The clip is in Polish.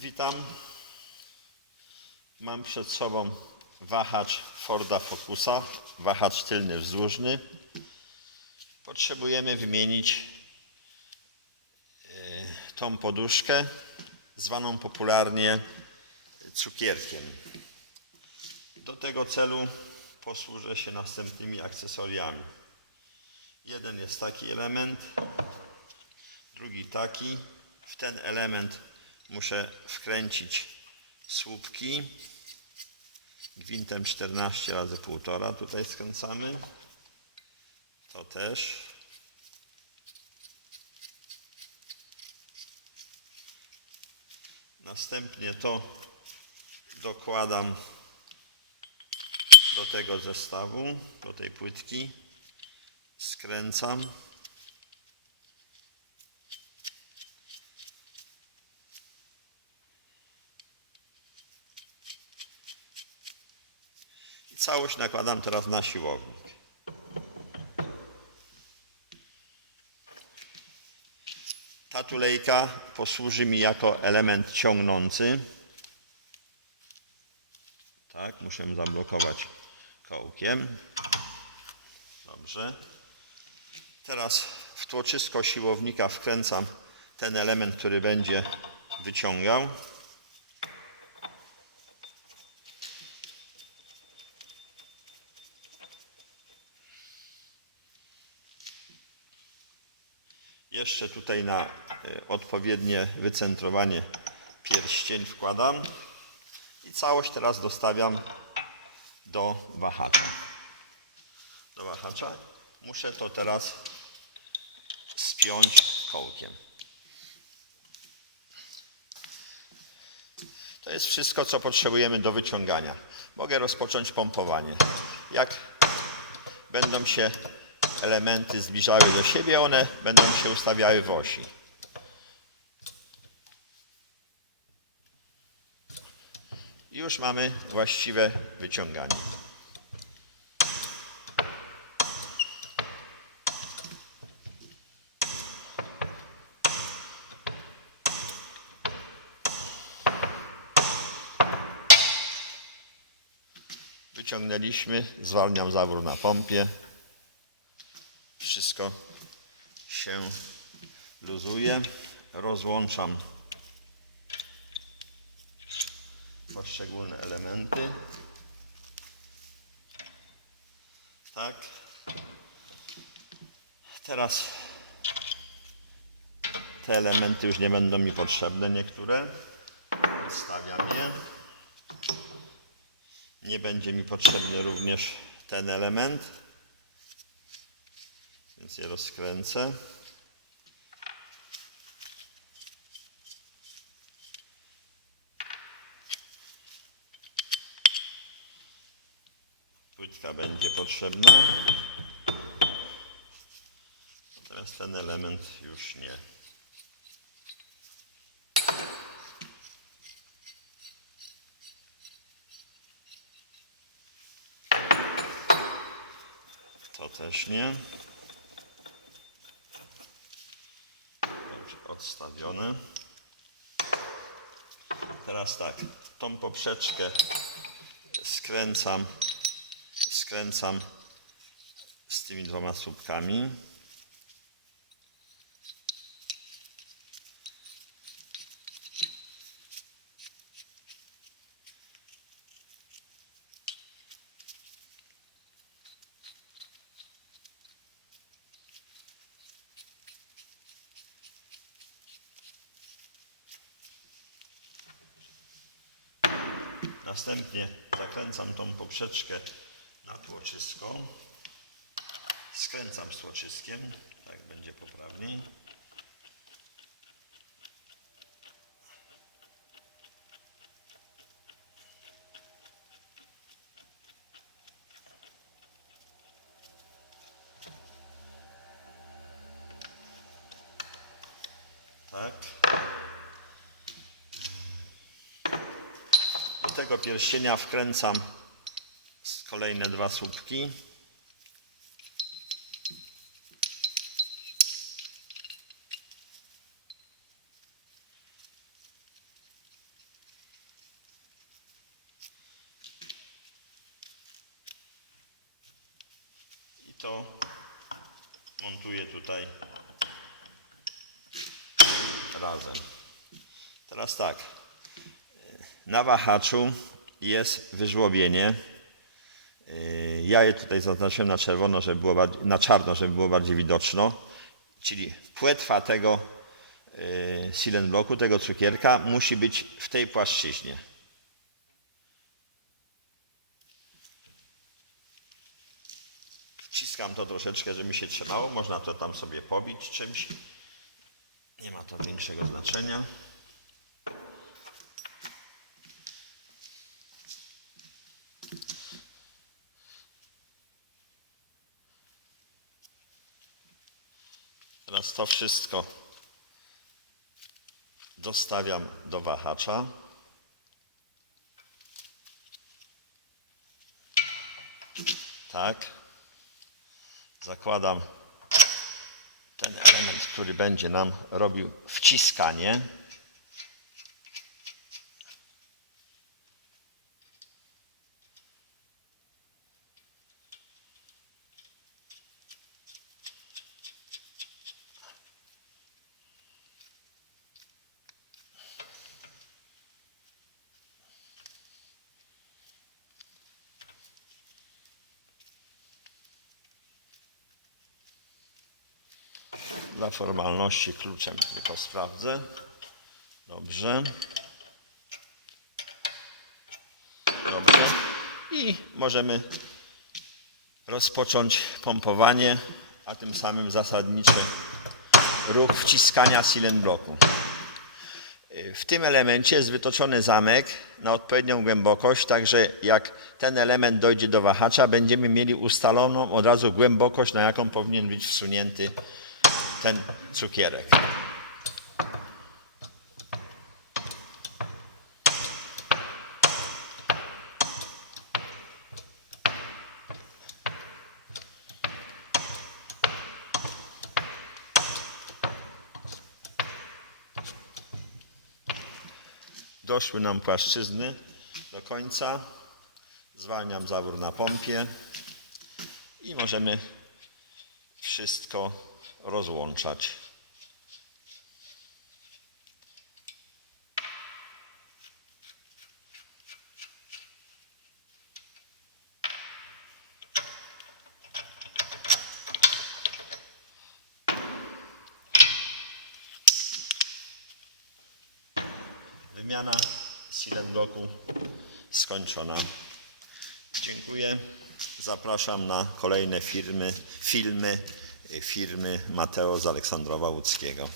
Witam. Mam przed sobą wahacz Forda Focusa, wahacz tylny wzdłużny. Potrzebujemy wymienić e, tą poduszkę, zwaną popularnie cukierkiem. Do tego celu posłużę się następnymi akcesoriami. Jeden jest taki element, drugi taki. W ten element muszę wkręcić słupki gwintem 14 razy 1,5 tutaj skręcamy. To też. Następnie to dokładam do tego zestawu, do tej płytki. Skręcam. Całość nakładam teraz na siłownik. Ta tulejka posłuży mi jako element ciągnący. Tak, muszę zablokować kołkiem. Dobrze. Teraz w tłoczysko siłownika wkręcam ten element, który będzie wyciągał. Jeszcze tutaj na y, odpowiednie wycentrowanie pierścień wkładam i całość teraz dostawiam do wahacza. Do wahacza. Muszę to teraz spiąć kołkiem. To jest wszystko, co potrzebujemy do wyciągania. Mogę rozpocząć pompowanie. Jak będą się elementy zbliżały do siebie, one będą się ustawiały w osi. I Już mamy właściwe wyciąganie. Wyciągnęliśmy, zwalniam zawór na pompie. Wszystko się luzuje. Rozłączam poszczególne elementy. Tak. Teraz te elementy już nie będą mi potrzebne, niektóre. Odstawiam je. Nie będzie mi potrzebny również ten element, więc je rozkręcę. Płytka będzie potrzebna. Natomiast ten element już nie. To też nie. Dobrze, odstawione. Teraz tak, tą poprzeczkę skręcam, skręcam z tymi dwoma słupkami. Następnie zakręcam tą poprzeczkę na tłoczysko. Skręcam z tłoczyskiem, tak będzie poprawniej. Tak. tego pierścienia wkręcam kolejne dwa słupki. I to montuję tutaj razem. Teraz tak, na wahaczu jest wyżłobienie. Yy, Ja je tutaj zaznaczyłem na czerwono, żeby było bardziej, na czarno, żeby było bardziej widoczno. Czyli płetwa tego yy, silent bloku, tego cukierka musi być w tej płaszczyźnie. Wciskam to troszeczkę, żeby mi się trzymało. Można to tam sobie pobić czymś. Nie ma to większego znaczenia. Teraz to wszystko dostawiam do wahacza. Tak. Zakładam ten element, który będzie nam robił wciskanie. Dla formalności kluczem tylko sprawdzę. Dobrze. Dobrze. I możemy rozpocząć pompowanie, a tym samym zasadniczy ruch wciskania silent bloku. W tym elemencie jest wytoczony zamek na odpowiednią głębokość, także jak ten element dojdzie do wahacza, będziemy mieli ustaloną od razu głębokość, na jaką powinien być wsunięty ten cukierek. Doszły nam płaszczyzny do końca. Zwalniam zawór na pompie i możemy wszystko rozłączać. Wymiana silent bloku skończona. Dziękuję. Zapraszam na kolejne firmy, filmy firmy Mateo z Aleksandrowa Łódzkiego.